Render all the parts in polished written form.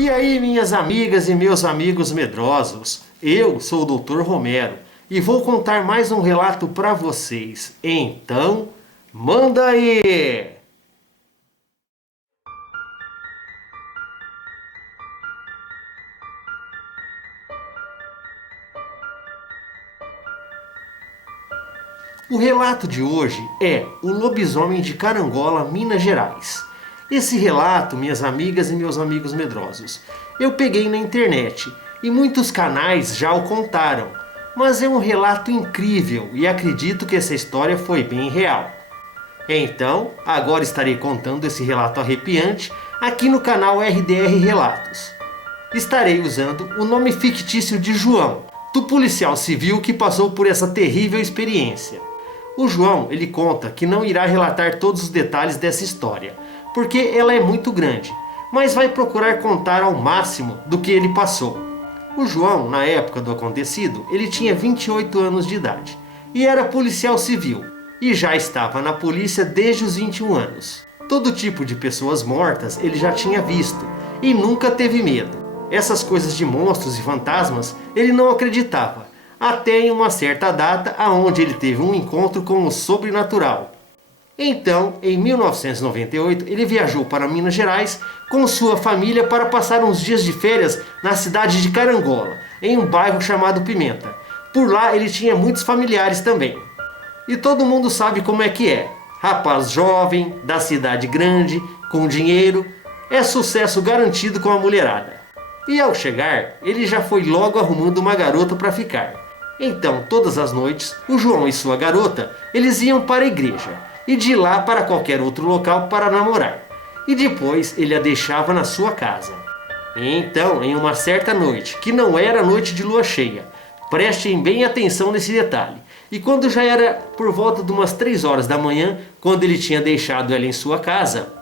E aí, minhas amigas e meus amigos medrosos, eu sou o Dr. Romero e vou contar mais um relato para vocês. Então, manda aí! O relato de hoje é O Lobisomem de Carangola, Minas Gerais. Esse relato, minhas amigas e meus amigos medrosos, eu peguei na internet e muitos canais já o contaram, mas é um relato incrível e acredito que essa história foi bem real. Então, agora estarei contando esse relato arrepiante aqui no canal RDR Relatos. Estarei usando o nome fictício de João, do policial civil que passou por essa terrível experiência. O João, ele conta que não irá relatar todos os detalhes dessa história, porque ela é muito grande, mas vai procurar contar ao máximo do que ele passou. O João, na época do acontecido, ele tinha 28 anos de idade e era policial civil e já estava na polícia desde os 21 anos. Todo tipo de pessoas mortas ele já tinha visto e nunca teve medo. Essas coisas de monstros e fantasmas ele não acreditava, até em uma certa data aonde ele teve um encontro com o sobrenatural. Então, em 1998, ele viajou para Minas Gerais com sua família para passar uns dias de férias na cidade de Carangola, em um bairro chamado Pimenta. Por lá ele tinha muitos familiares também. E todo mundo sabe como é que é. Rapaz jovem, da cidade grande, com dinheiro, é sucesso garantido com a mulherada. E ao chegar, ele já foi logo arrumando uma garota para ficar. Então, todas as noites, o João e sua garota, eles iam para a igreja e de lá para qualquer outro local para namorar. E depois ele a deixava na sua casa. E então, em uma certa noite, que não era noite de lua cheia, prestem bem atenção nesse detalhe, e quando já era por volta de umas 3 horas da manhã, quando ele tinha deixado ela em sua casa,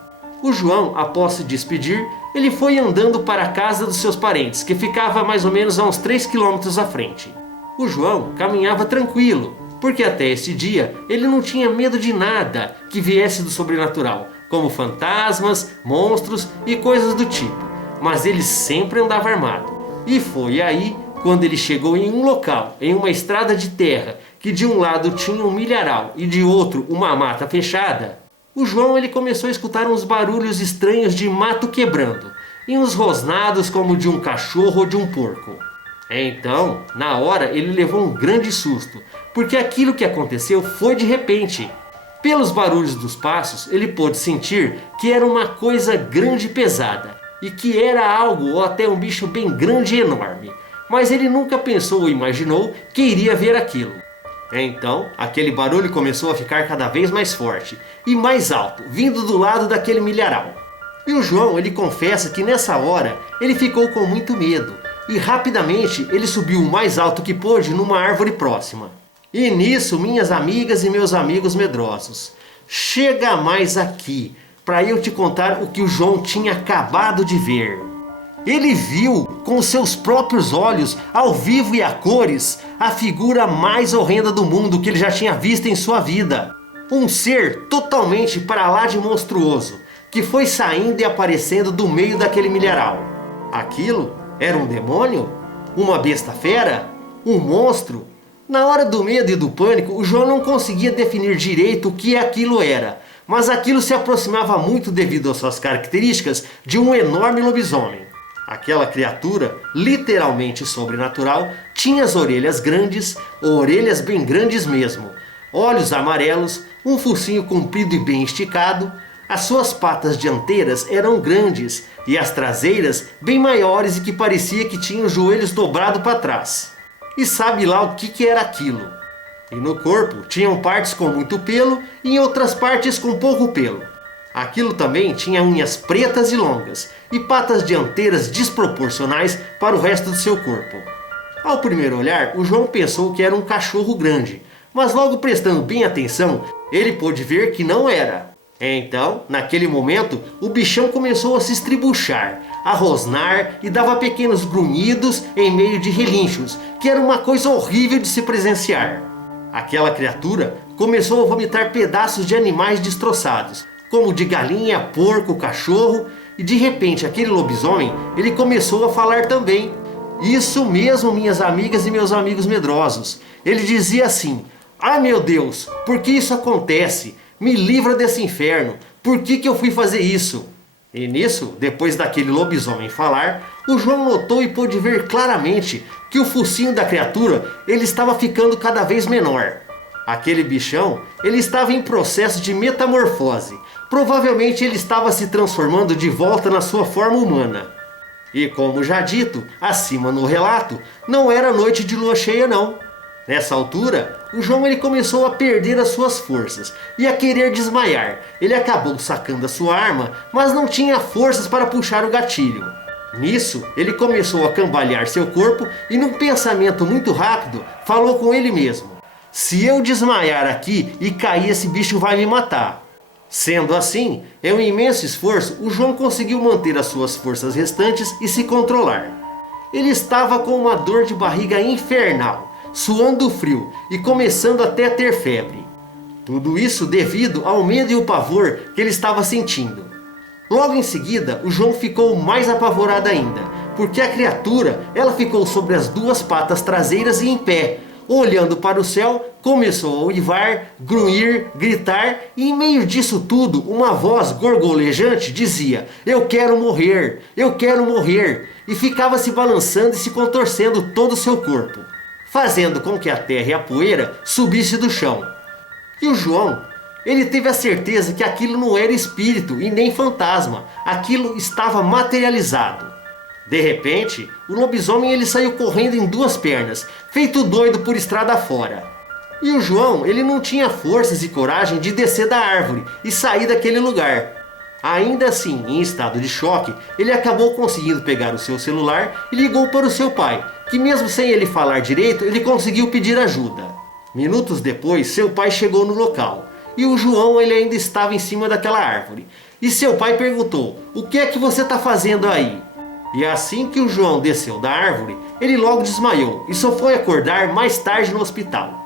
o João, após se despedir, ele foi andando para a casa dos seus parentes, que ficava mais ou menos a uns 3 quilômetros à frente. O João caminhava tranquilo, porque até esse dia ele não tinha medo de nada que viesse do sobrenatural, como fantasmas, monstros e coisas do tipo, mas ele sempre andava armado. E foi aí quando ele chegou em um local, em uma estrada de terra, que de um lado tinha um milharal e de outro uma mata fechada, o João ele começou a escutar uns barulhos estranhos de mato quebrando, e uns rosnados como de um cachorro ou de um porco. Então, na hora, ele levou um grande susto, porque aquilo que aconteceu foi de repente. Pelos barulhos dos passos, ele pôde sentir que era uma coisa grande e pesada, e que era algo ou até um bicho bem grande e enorme, mas ele nunca pensou ou imaginou que iria ver aquilo. Então, aquele barulho começou a ficar cada vez mais forte e mais alto, vindo do lado daquele milharal. E o João, ele confessa que nessa hora, ele ficou com muito medo, e rapidamente ele subiu o mais alto que pôde numa árvore próxima. E nisso, minhas amigas e meus amigos medrosos, chega mais aqui para eu te contar o que o João tinha acabado de ver. Ele viu com seus próprios olhos, ao vivo e a cores, a figura mais horrenda do mundo que ele já tinha visto em sua vida. Um ser totalmente para lá de monstruoso, que foi saindo e aparecendo do meio daquele milharal. Aquilo era um demônio? Uma besta fera? Um monstro? Na hora do medo e do pânico, o João não conseguia definir direito o que aquilo era, mas aquilo se aproximava muito devido às suas características de um enorme lobisomem. Aquela criatura, literalmente sobrenatural, tinha as orelhas grandes, orelhas bem grandes mesmo, olhos amarelos, um focinho comprido e bem esticado. As suas patas dianteiras eram grandes e as traseiras bem maiores e que parecia que tinham os joelhos dobrados para trás. E sabe lá o que era aquilo. E no corpo tinham partes com muito pelo e em outras partes com pouco pelo. Aquilo também tinha unhas pretas e longas e patas dianteiras desproporcionais para o resto do seu corpo. Ao primeiro olhar, o João pensou que era um cachorro grande, mas logo prestando bem atenção, ele pôde ver que não era. Então, naquele momento, o bichão começou a se estribuchar, a rosnar e dava pequenos grunhidos em meio de relinchos, que era uma coisa horrível de se presenciar. Aquela criatura começou a vomitar pedaços de animais destroçados, como de galinha, porco, cachorro, E de repente aquele lobisomem, ele começou a falar também. Isso mesmo, minhas amigas e meus amigos medrosos. Ele dizia assim: "Ah, meu Deus, por que isso acontece? Me livra desse inferno. Por que eu fui fazer isso?" E nisso, depois daquele lobisomem falar, o João notou e pôde ver claramente que o focinho da criatura ele estava ficando cada vez menor. Aquele bichão, ele estava em processo de metamorfose. Provavelmente ele estava se transformando de volta na sua forma humana. E como já dito, acima no relato, não era noite de lua cheia não. Nessa altura, o João ele começou a perder as suas forças e a querer desmaiar. Ele acabou sacando a sua arma, mas não tinha forças para puxar o gatilho. Nisso, ele começou a cambalear seu corpo e num pensamento muito rápido, falou com ele mesmo: "Se eu desmaiar aqui e cair, esse bicho vai me matar." Sendo assim, em um imenso esforço, o João conseguiu manter as suas forças restantes e se controlar. Ele estava com uma dor de barriga infernal, suando frio e começando até a ter febre. Tudo isso devido ao medo e o pavor que ele estava sentindo. Logo em seguida, o João ficou mais apavorado ainda, porque a criatura ela ficou sobre as duas patas traseiras e em pé. Olhando para o céu, começou a uivar, grunhir, gritar, e em meio disso tudo, uma voz gorgolejante dizia: "Eu quero morrer, eu quero morrer", e ficava se balançando e se contorcendo todo o seu corpo, fazendo com que a terra e a poeira subisse do chão. E o João, ele teve a certeza que aquilo não era espírito e nem fantasma, aquilo estava materializado. De repente, o lobisomem ele saiu correndo em duas pernas, feito doido por estrada fora. E o João ele não tinha forças e coragem de descer da árvore e sair daquele lugar. Ainda assim, em estado de choque, ele acabou conseguindo pegar o seu celular e ligou para o seu pai, que mesmo sem ele falar direito, ele conseguiu pedir ajuda. Minutos depois, seu pai chegou no local, e o João ele ainda estava em cima daquela árvore. E seu pai perguntou: "O que é que você está fazendo aí?" E assim que o João desceu da árvore, ele logo desmaiou e só foi acordar mais tarde no hospital.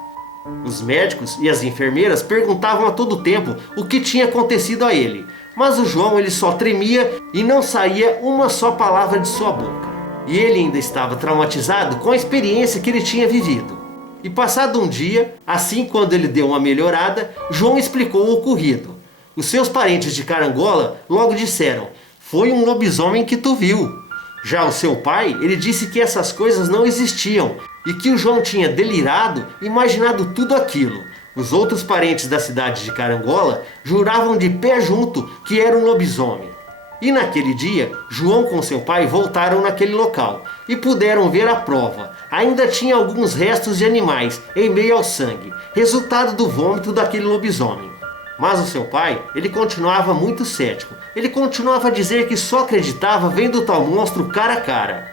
Os médicos e as enfermeiras perguntavam a todo tempo o que tinha acontecido a ele, mas o João ele só tremia e não saía uma só palavra de sua boca. E ele ainda estava traumatizado com a experiência que ele tinha vivido. E passado um dia, assim quando ele deu uma melhorada, João explicou o ocorrido. Os seus parentes de Carangola logo disseram: "Foi um lobisomem que tu viu." Já o seu pai, ele disse que essas coisas não existiam e que o João tinha delirado, imaginado tudo aquilo. Os outros parentes da cidade de Carangola juravam de pé junto que era um lobisomem. E naquele dia, João com seu pai voltaram naquele local e puderam ver a prova. Ainda tinha alguns restos de animais em meio ao sangue, resultado do vômito daquele lobisomem. Mas o seu pai, ele continuava muito cético. Ele continuava a dizer que só acreditava vendo o tal monstro cara a cara.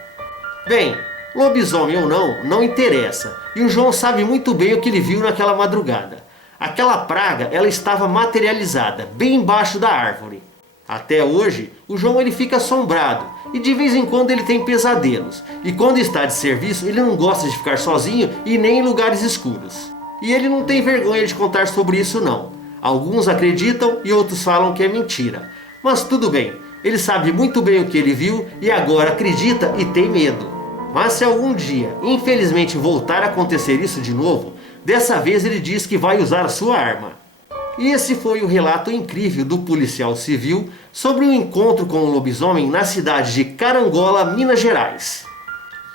Bem, lobisomem ou não, não interessa. E o João sabe muito bem o que ele viu naquela madrugada. Aquela praga, ela estava materializada, bem embaixo da árvore. Até hoje, o João ele fica assombrado. E de vez em quando ele tem pesadelos. E quando está de serviço, ele não gosta de ficar sozinho e nem em lugares escuros. E ele não tem vergonha de contar sobre isso não. Alguns acreditam e outros falam que é mentira. Mas tudo bem, ele sabe muito bem o que ele viu e agora acredita e tem medo. Mas se algum dia, infelizmente, voltar a acontecer isso de novo, dessa vez ele diz que vai usar a sua arma. E esse foi o relato incrível do policial civil sobre o encontro com o lobisomem na cidade de Carangola, Minas Gerais.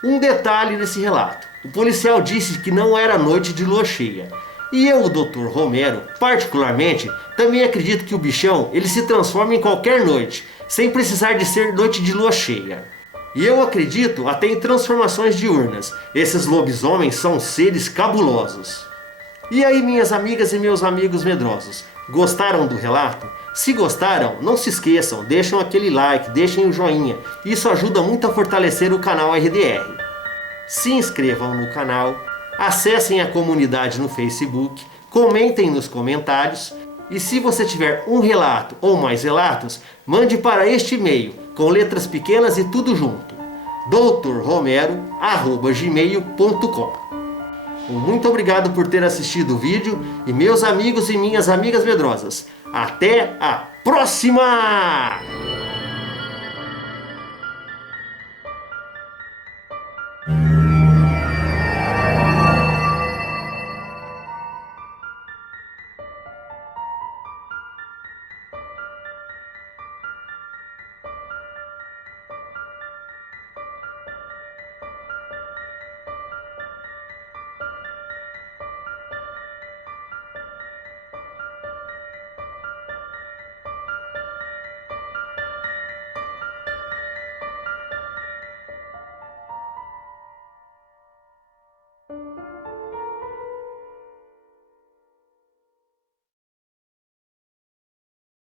Um detalhe nesse relato: o policial disse que não era noite de lua cheia. E eu, o Dr. Romero, particularmente, também acredito que o bichão ele se transforma em qualquer noite, sem precisar de ser noite de lua cheia. E eu acredito até em transformações diurnas. Esses lobisomens são seres cabulosos. E aí, minhas amigas e meus amigos medrosos, gostaram do relato? Se gostaram, não se esqueçam, deixem aquele like, deixem o joinha. Isso ajuda muito a fortalecer o canal RDR. Se inscrevam no canal. Acessem a comunidade no Facebook, comentem nos comentários e se você tiver um relato ou mais relatos, mande para este e-mail com letras pequenas e tudo junto: drromero@gmail.com. Muito obrigado por ter assistido o vídeo e meus amigos e minhas amigas medrosas, até a próxima!